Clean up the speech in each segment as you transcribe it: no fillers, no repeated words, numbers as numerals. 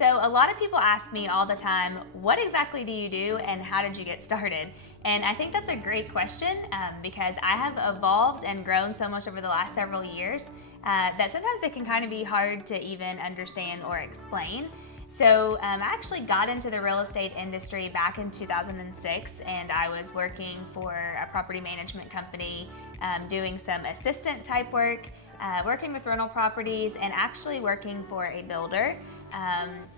So a lot of people ask me all the time, what exactly do you do and how did you get started? And I think that's a great question because I have evolved and grown so much over the last several years that sometimes it can kind of be hard to even understand or explain. So I actually got into the real estate industry back in 2006, and I was working for a property management company, doing some assistant type work, working with rental properties, and actually working for a builder.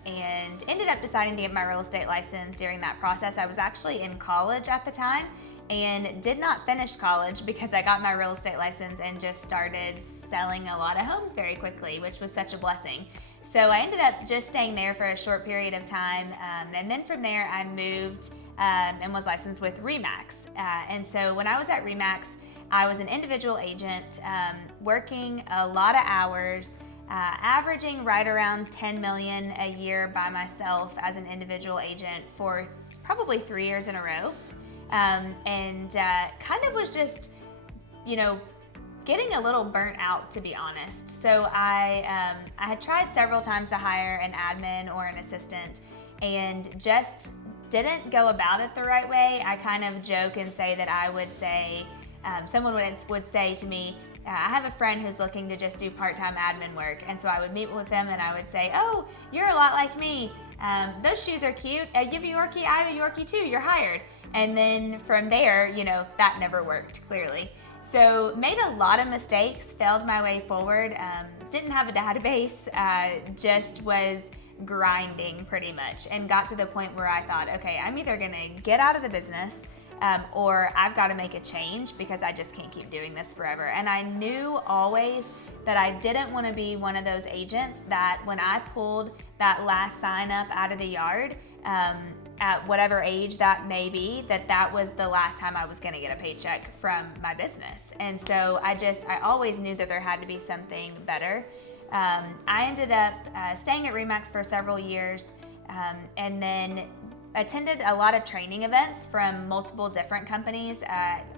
And ended up deciding to get my real estate license during that process. I was actually in college at the time and did not finish college because I got my real estate license and just started selling a lot of homes very quickly, which was such a blessing. So I ended up just staying there for a short period of time, and then from there I moved and was licensed with RE/MAX. And so when I was at RE/MAX, I was an individual agent, working a lot of hours, averaging right around 10 million a year by myself as an individual agent for probably 3 years in a row. And kind of was just, getting a little burnt out, to be honest. So I had tried several times to hire an admin or an assistant and just didn't go about it the right way. I kind of joke and say that I would say, someone would say to me, I have a friend who's looking to just do part-time admin work, and so I would meet with them and I would say, oh, you're a lot like me. Those shoes are cute. You have a Yorkie, I have a Yorkie too, you're hired. And then from there, that never worked, clearly. So made a lot of mistakes, failed my way forward, didn't have a database, just was grinding pretty much, and got to the point where I thought, okay, I'm either gonna get out of the business or I've got to make a change because I just can't keep doing this forever. And I knew always that I didn't want to be one of those agents that when I pulled that last sign up out of the yard, at whatever age that may be, that was the last time I was going to get a paycheck from my business. And so I always knew that there had to be something better. I ended up staying at RE/MAX for several years, and then attended a lot of training events from multiple different companies.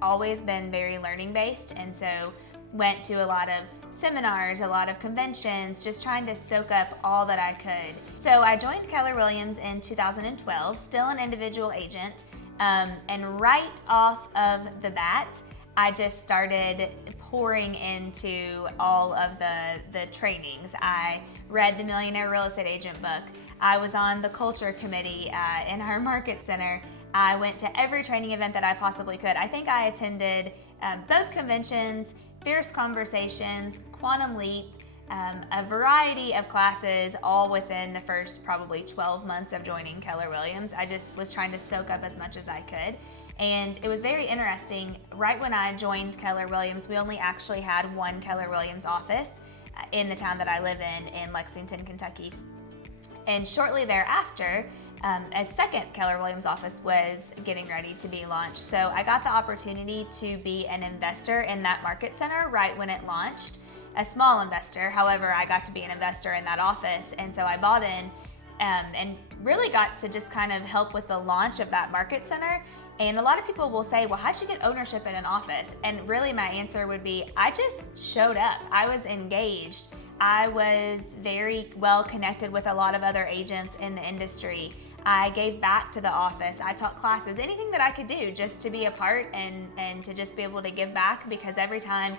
Always been very learning based, and so went to a lot of seminars, a lot of conventions, just trying to soak up all that I could. So I joined Keller Williams in 2012, still an individual agent, and right off of the bat, I just started pouring into all of the trainings. I read the Millionaire Real Estate Agent book. I was on the culture committee in our market center. I went to every training event that I possibly could. I think I attended both conventions, Fierce Conversations, Quantum Leap, a variety of classes, all within the first probably 12 months of joining Keller Williams. I just was trying to soak up as much as I could. And it was very interesting. Right when I joined Keller Williams, we only actually had one Keller Williams office in the town that I live in Lexington, Kentucky. And shortly thereafter, a second Keller Williams office was getting ready to be launched. So I got the opportunity to be an investor in that market center right when it launched. A small investor, however, I got to be an investor in that office. And so I bought in and really got to just kind of help with the launch of that market center. And a lot of people will say, well, how'd you get ownership in an office? And really my answer would be, I just showed up. I was engaged. I was very well connected with a lot of other agents in the industry. I gave back to the office. I taught classes, anything that I could do just to be a part and to just be able to give back, because every time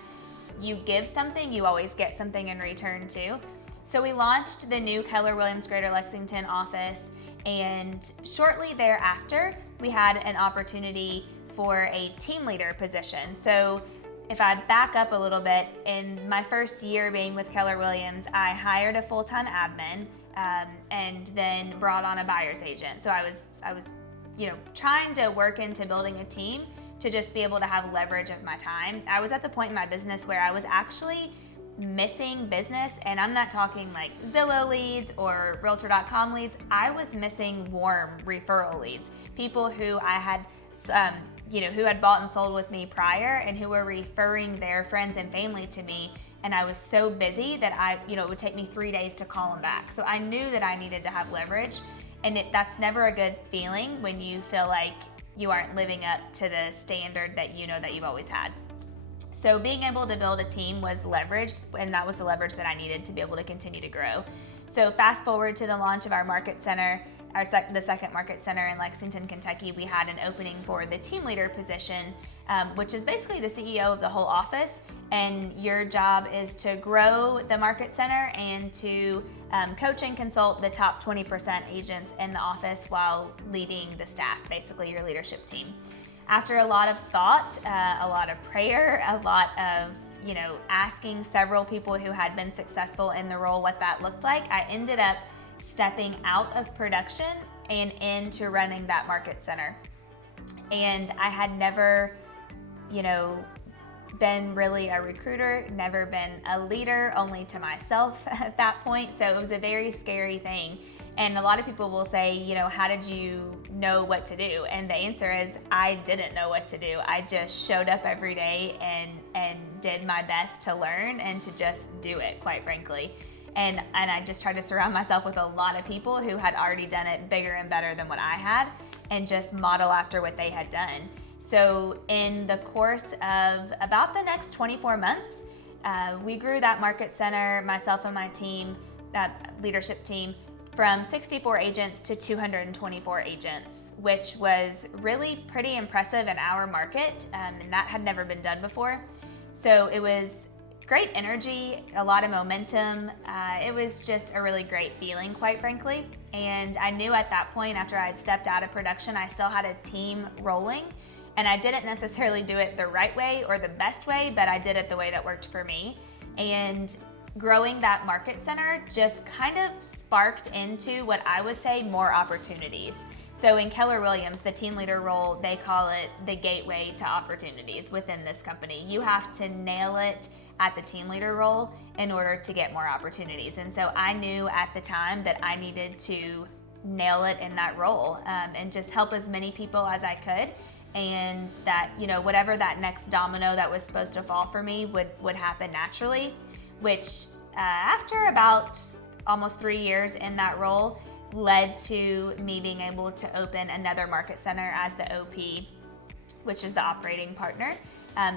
you give something, you always get something in return too. So we launched the new Keller Williams Greater Lexington office, and shortly thereafter, we had an opportunity for a team leader position. So if I back up a little bit, in my first year being with Keller Williams, I hired a full-time admin and then brought on a buyer's agent. So I was trying to work into building a team to just be able to have leverage of my time. I was at the point in my business where I was actually missing business, and I'm not talking like Zillow leads or Realtor.com leads. I was missing warm referral leads, people who I had who had bought and sold with me prior and who were referring their friends and family to me. And I was so busy that it would take me 3 days to call them back. So I knew that I needed to have leverage, and that's never a good feeling when you feel like you aren't living up to the standard that you know that you've always had. So being able to build a team was leverage, and that was the leverage that I needed to be able to continue to grow. So fast forward to the launch of our market center, the second market center in Lexington, Kentucky, we had an opening for the team leader position, which is basically the CEO of the whole office. And your job is to grow the market center and to coach and consult the top 20% agents in the office while leading the staff, basically your leadership team. After a lot of thought, a lot of prayer, a lot of asking several people who had been successful in the role what that looked like, I ended up stepping out of production and into running that market center. And I had never, been really a recruiter, never been a leader, only to myself at that point. So it was a very scary thing. And a lot of people will say, how did you know what to do? And the answer is, I didn't know what to do. I just showed up every day and did my best to learn and to just do it, quite frankly. And I just tried to surround myself with a lot of people who had already done it bigger and better than what I had, and just model after what they had done. So in the course of about the next 24 months, we grew that market center, myself and my team, that leadership team, from 64 agents to 224 agents, which was really pretty impressive in our market, and that had never been done before. So it was great energy, a lot of momentum. It was just a really great feeling, quite frankly. And I knew at that point, after I had stepped out of production, I still had a team rolling. And I didn't necessarily do it the right way or the best way, but I did it the way that worked for me. And growing that market center just kind of sparked into what I would say more opportunities. So in Keller Williams, the team leader role, they call it the gateway to opportunities within this company. You have to nail it at the team leader role in order to get more opportunities. And so I knew at the time that I needed to nail it in that role, and just help as many people as I could. And that, whatever that next domino that was supposed to fall for me would happen naturally, which after about almost 3 years in that role led to me being able to open another market center as the OP, which is the operating partner,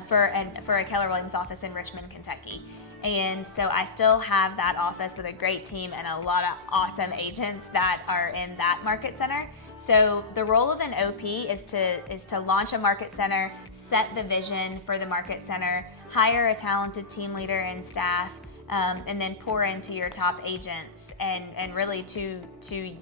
for a Keller Williams office in Richmond, Kentucky. And so I still have that office with a great team and a lot of awesome agents that are in that market center. So the role of an OP is to launch a market center, set the vision for the market center, hire a talented team leader and staff, and then pour into your top agents and really to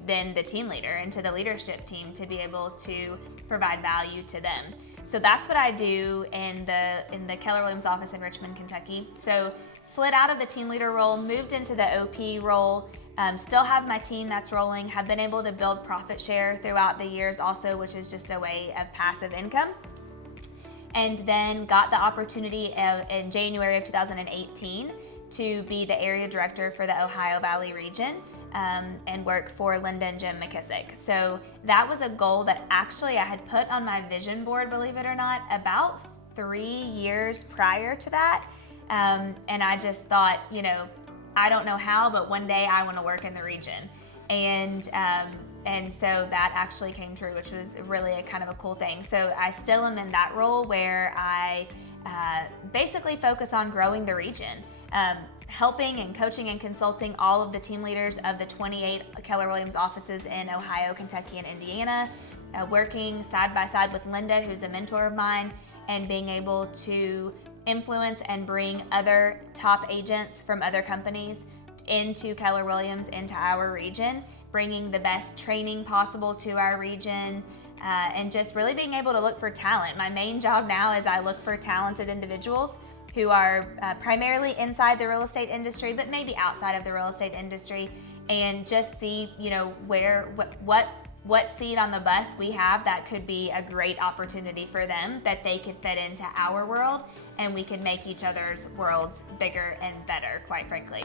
then the team leader and to the leadership team to be able to provide value to them. So that's what I do in the Keller Williams office in Richmond, Kentucky. So slid out of the team leader role, moved into the OP role, still have my team that's rolling, have been able to build profit share throughout the years also, which is just a way of passive income. And then got the opportunity in January of 2018 to be the area director for the Ohio Valley region, and work for Linda and Jim McKissick. So that was a goal that actually I had put on my vision board, believe it or not, about 3 years prior to that. And I just thought, I don't know how, but one day I want to work in the region. And so that actually came true, which was really a kind of a cool thing. So I still am in that role where I basically focus on growing the region, helping and coaching and consulting all of the team leaders of the 28 Keller Williams offices in Ohio, Kentucky, and Indiana, working side by side with Linda, who's a mentor of mine, and being able to influence and bring other top agents from other companies into Keller Williams, into our region, bringing the best training possible to our region, and just really being able to look for talent. My main job now is I look for talented individuals who are primarily inside the real estate industry, but maybe outside of the real estate industry, and just see, what seat on the bus we have that could be a great opportunity for them, that they could fit into our world, and we could make each other's worlds bigger and better, quite frankly.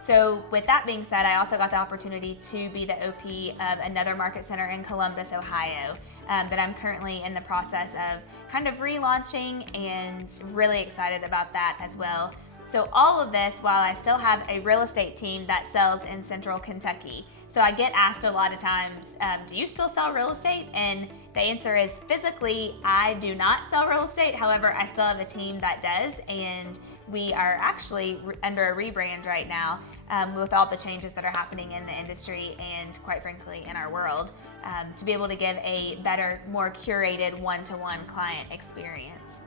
So with that being said, I also got the opportunity to be the OP of another market center in Columbus, Ohio, that I'm currently in the process of kind of relaunching, and really excited about that as well. So all of this while I still have a real estate team that sells in Central Kentucky. So I get asked a lot of times, do you still sell real estate? And the answer is physically, I do not sell real estate. However, I still have a team that does, and we are actually under a rebrand right now with all the changes that are happening in the industry and quite frankly in our world to be able to give a better, more curated one-to-one client experience.